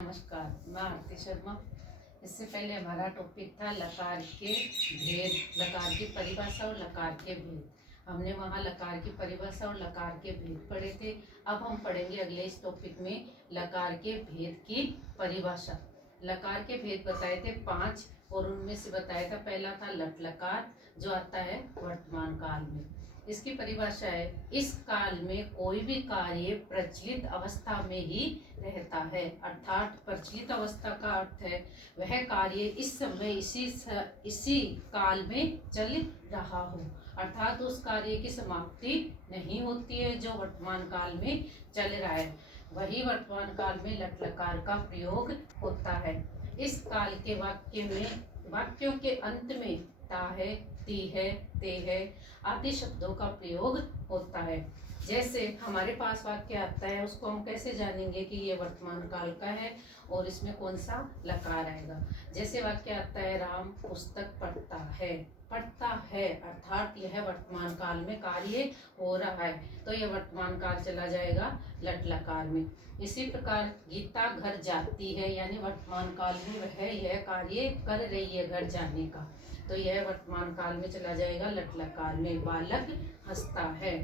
नमस्कार, मैं आरती शर्मा। इससे पहले हमारा टॉपिक था लकार के भेद, लकार की परिभाषा और लकार के भेद। हमने वहाँ लकार की परिभाषा और लकार के भेद पढ़े थे। अब हम पढ़ेंगे अगले इस टॉपिक में लकार के भेद की परिभाषा। लकार के भेद बताए थे 5 और उनमें से बताया था पहला था लट लकार, जो आता है वर्तमान काल में। इसकी परिभाषा है, इस काल में कोई भी कार्य प्रचलित अवस्था में ही रहता है। अर्थात प्रचलित अवस्था का अर्थ है वह कार्य इस समय इसी काल में चल रहा हो, अर्थात उस कार्य की समाप्ति नहीं होती है जो वर्तमान काल में चल रहा है, वही वर्तमान काल में लट लकार का प्रयोग होता है। इस काल के वाक्य में वाक्यों के अंत में ता है, ती है, ते है आदि शब्दों का प्रयोग होता है। जैसे हमारे पास वाक्य आता है, उसको हम कैसे जानेंगे कि ये वर्तमान काल का है और इसमें कौन सा लकार आएगा। जैसे वाक्य आता है, राम पुस्तक पढ़ता है। पढ़ता है अर्थात यह वर्तमान काल में कार्य हो रहा है, तो यह वर्तमान काल चला जाएगा लट लकार में। इसी प्रकार गीता घर जाती है, यानी वर्तमान काल में वह यह कार्य कर रही है घर जाने का, तो यह वर्तमान काल में चला जाएगा लट लकार में। बालक हंसता है।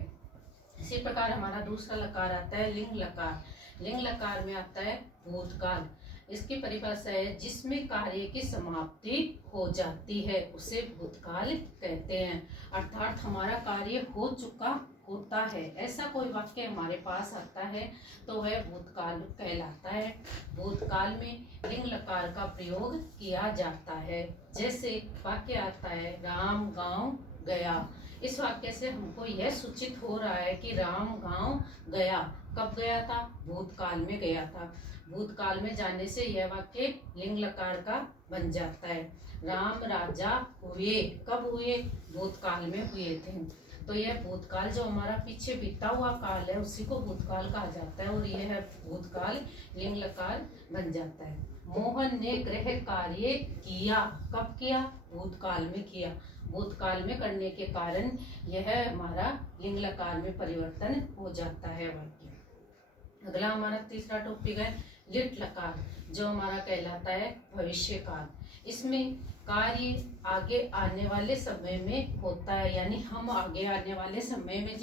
इसी प्रकार हमारा दूसरा लकार आता है लिंग लकार। लिंग लकार में आता है भूतकाल। इसकी परिभाषा है, जिसमें कार्य की समाप्ति हो जाती है उसे भूतकाल कहते हैं, अर्थात हमारा कार्य हो चुका होता है, ऐसा कोई वाक्य हमारे पास आता है तो वह भूतकाल कहलाता है। भूतकाल में लिंग लकार का प्रयोग किया जाता है। जैसे वाक्य आता है, राम गांव गया। इस वाक्य से हमको यह सूचित हो रहा है कि राम गांव गया। कब गया था? भूतकाल में गया था। भूतकाल में जाने से यह वाक्य लिंग लकार का बन जाता है। राम राजा हुए। कब हुए? भूतकाल में हुए थे। तो यह भूतकाल जो हमारा पीछे बीता हुआ काल है उसी को भूतकाल कहा जाता है, और यह भूतकाल लिंग लकार बन जाता है। मोहन ने गृह कार्य किया। कब किया? भूतकाल में किया। भूतकाल में करने के कारण यह हमारा लिंग लकार में परिवर्तन हो जाता है वाक्य। अगला हमारा तीसरा टॉपिक है लिट लकार, जो हमारा कहलाता है भविष्य काल। इसमें कार्य आगे आने वाले समय में होता है, यानी हम आगे आने वाले समय में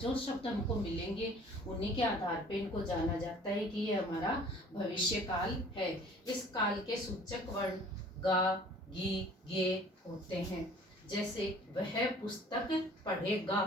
जो शब्द हमको मिलेंगे उन्हीं के आधार पे इनको जाना जाता है कि ये हमारा भविष्य काल है। इस काल के सूचक वर्ण गा, गी, गे होते हैं। जैसे वह पुस्तक पढ़ेगा।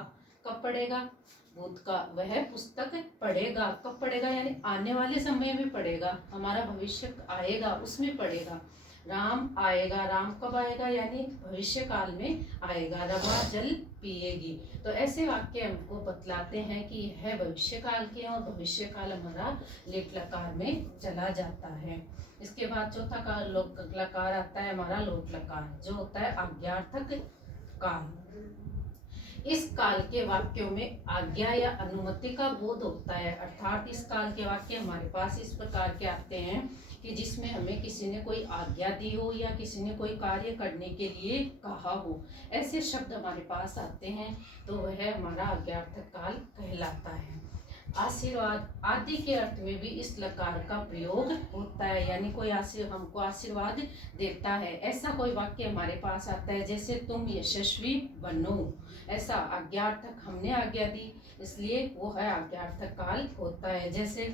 कब पढ़ेगा? भूतकाल। वह पुस्तक पढ़ेगा। कब पढ़ेगा? यानी आने वाले समय में पढ़ेगा, हमारा भविष्य आएगा उसमें पढ़ेगा। राम आएगा। राम कब आएगा? यानी भविष्य काल में आएगा। रमा जल पिएगी। तो ऐसे वाक्य हमको बतलाते हैं कि यह भविष्य काल के हैं और भविष्य काल हमारा लिट लकार में चला जाता है। इसके बाद चौथा काल लकार आता है हमारा लोट लकार, जो होता है आज्ञार्थक काल। इस काल के वाक्यों में आज्ञा या अनुमति का बोध होता है, अर्थात इस काल के वाक्य हमारे पास इस प्रकार के आते हैं कि जिसमें हमें किसी ने कोई आज्ञा दी हो या किसी ने कोई कार्य करने के लिए कहा हो, ऐसे शब्द हमारे पास आते हैं, तो वह हमारा आज्ञार्थक काल कहलाता है। आशीर्वाद आदि के अर्थ में भी इस लकार का प्रयोग होता है, यानी कोई हमको आशीर्वाद देता है, ऐसा कोई वाक्य हमारे पास आता है। जैसे तुम यशस्वी बनो, ऐसा आज्ञार्थक, हमने आज्ञा दी इसलिए वो है आज्ञार्थक काल होता है। जैसे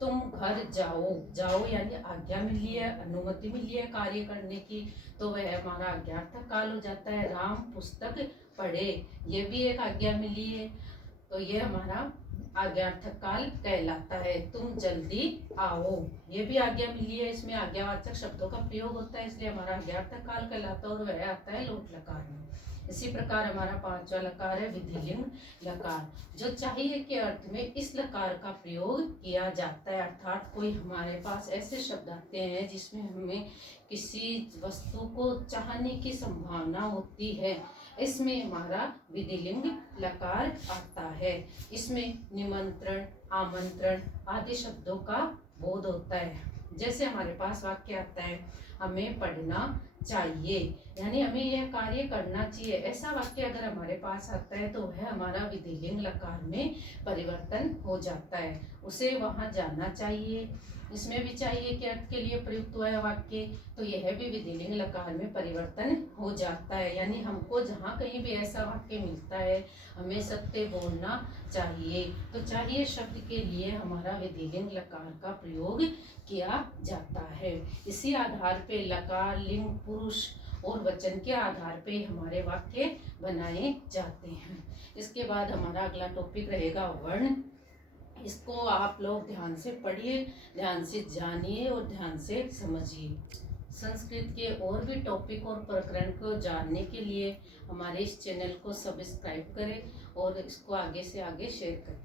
तुम घर जाओ। जाओ यानी आज्ञा मिली है, अनुमति मिली है कार्य करने की, तो वह हमारा आज्ञार्थक काल हो जाता है। राम पुस्तक पढ़े, ये भी एक आज्ञा मिली है, तो ये हमारा आज्ञार्थक काल कहलाता है। तुम जल्दी आओ, ये भी आज्ञा मिली है, इसमें आज्ञावाचक शब्दों का प्रयोग होता है, इसलिए हमारा आज्ञार्थक काल कहलाता है और वह आता है लोट लकार में। इसी प्रकार हमारा पांचवा लकार है विधिलिंग लकार, जो चाहिए के अर्थ में इस लकार का प्रयोग किया जाता है, अर्थात कोई हमारे पास ऐसे शब्द आते हैं जिसमें हमें किसी वस्तु को चाहने की संभावना होती है, इसमें हमारा विधिलिंग लकार आता है। इसमें निमंत्रण, आमंत्रण आदि शब्दों का बोध होता है। जैसे हमारे पास वाक्य आता है, हमें पढ़ना चाहिए, यानी हमें यह कार्य करना चाहिए, ऐसा वाक्य अगर हमारे पास आता है तो वह हमारा विधिलिंग लकार में परिवर्तन हो जाता है। उसे वहां जाना चाहिए, इसमें भी चाहिए कि अर्थ के लिए प्रयुक्त हुआ है वाक्य, तो यह भी विधिलिंग लकार में परिवर्तन हो जाता है। यानी हमको जहाँ कहीं भी ऐसा वाक्य मिलता है हमें सत्य बोलना चाहिए, तो चाहिए शब्द के लिए हमारा विधिलिंग लकार का प्रयोग किया जाता है। इसी आधार पे लकार लिंग पुरुष और वचन के आधार पे हमारे वाक्य बनाए जाते हैं। इसके बाद हमारा अगला टॉपिक रहेगा वर्ण। इसको आप लोग ध्यान से पढ़िए, ध्यान से जानिए और ध्यान से समझिए। संस्कृत के और भी टॉपिक और प्रकरण को जानने के लिए हमारे इस चैनल को सब्सक्राइब करें और इसको आगे से आगे शेयर करें।